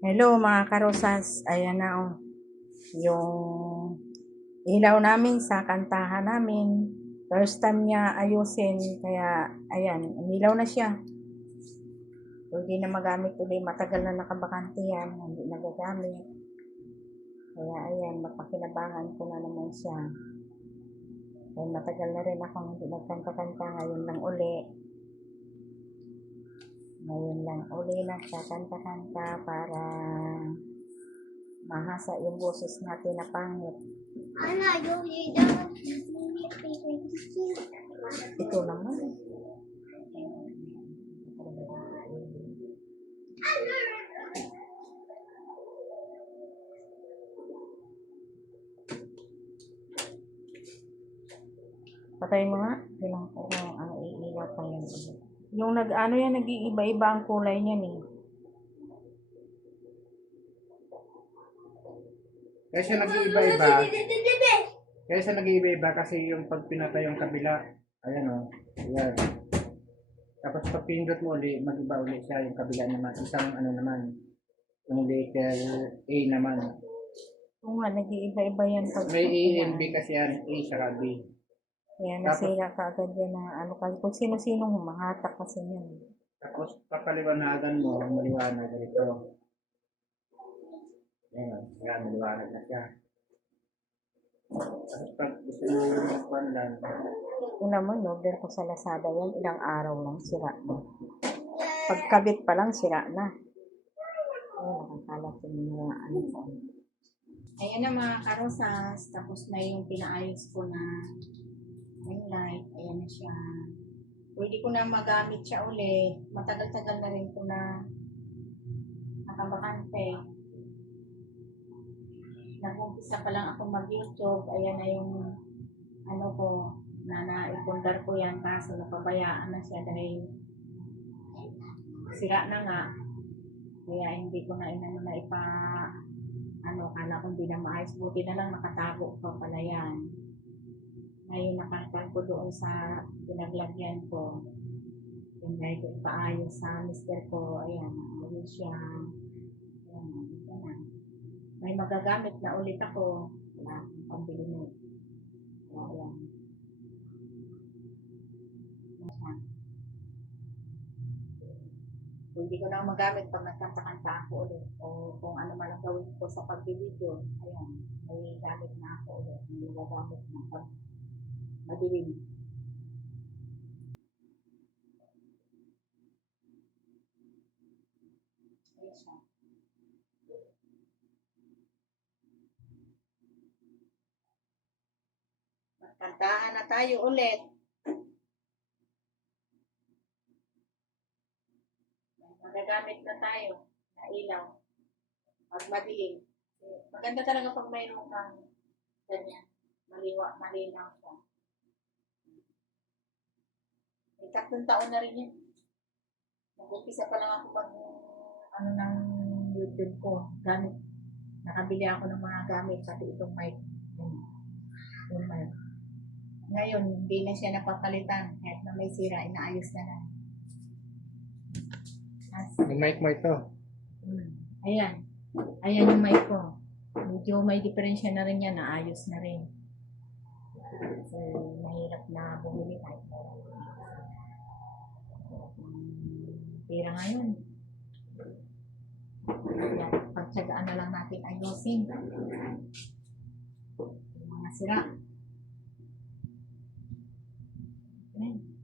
Hello mga karosas, ayan na oh. Yung ilaw namin sa kantahan namin. First time niya ayusin, kaya ayan, umilaw na siya. Hindi na magamit ulit, matagal na nakabakante yan, hindi nagagamit. Kaya ayan, mapakinabangan ko na naman siya. Kaya matagal na rin akong hindi nagkanta-kanta, ngayon lang uli. Ngayon lang uli nagkakanta-kanta para mahasa yung boses natin na pangit. Ana, yung Ito naman. Patay mo nga. Bilang ko ang iilaw pa yan. Yung nag, ano yan, nag-iiba-iba ang kulay niyan eh. Kaya siya nag-iiba-iba. Kaya siya nag-iiba-iba kasi yung pag pinatay yung kabila, ayan o, ayan. Tapos pag pindot mo ulit, mag-iba ulit siya yung kabila naman. Isang ano naman, yung letter A naman. Oo nga, nag-iiba-iba yan. Pag, May A and B kasi yan, A saka B. Kaya nasira ka agad yan na ano kasi kung sino-sino humahatak kasi yan. Tapos papaliwanagan mo, maliwanag dito. Ayan, ayan, maliwanag na siya. Tapos pag gusto mo yung magkuhan lang, Una mo, order ko sa Lazada yan, ilang araw lang, sira na. Pagkabit pa lang, sira na. Ayun, nakakalat yung mga ano ko. Ayan na mga karosas, tapos na yung pinaayos ko na. Ayan na siya. Pwede ko na magamit siya uli. Matagal-tagal na rin ko na nakabakante. Nag-umpisa pa lang ako mag-YouTube. Ayan na yung ano ko, na naipundar ko yan kaso napabayaan na siya dahil sira na nga. Kaya hindi ko na inano na ipa ano, kala ko hindi na maayos. Buti na lang nakatago pa pala yan. Ngayon nakatan ko doon sa pinaglagyan ko. Yung may ko ipaayos sa mister ko. Ayan, ayos siya. Ayan, ito na. May magagamit na ulit ako. Wala akong pambili na. Ayan. Ayan. Hindi ko na magamit pag nagkanta-kanta ako ulit. O kung ano man ang gawin ko sa pagbibideo. Ayan. May gamit na ako ulit. May gagamit na pag madilim. Ayan siya. Na tayo ulit. Magagamit na tayo na ilaw. Pag madilim. Maganda talaga pag mayroon kang ganyan. Maliwa, malinaw siya. May tatlong taon na rin yun. Nag-umpisa pa lang ako mag ano ng YouTube ko. Gamit. Nakabili ako ng mga gamit pati itong mic. Yung, mic. Ngayon, hindi na siya napapalitan. Kahit na may sira, inaayos na lang. As, yung mic mo ito. mm, ayan. Ayan yung mic ko. Medyo may diferensya na rin yan. Naayos na rin. So, mahirap na bumili kahit Pira nga yun. Yan, pagtsagaan na lang natin ayusin. Yung mga sira. Ayan.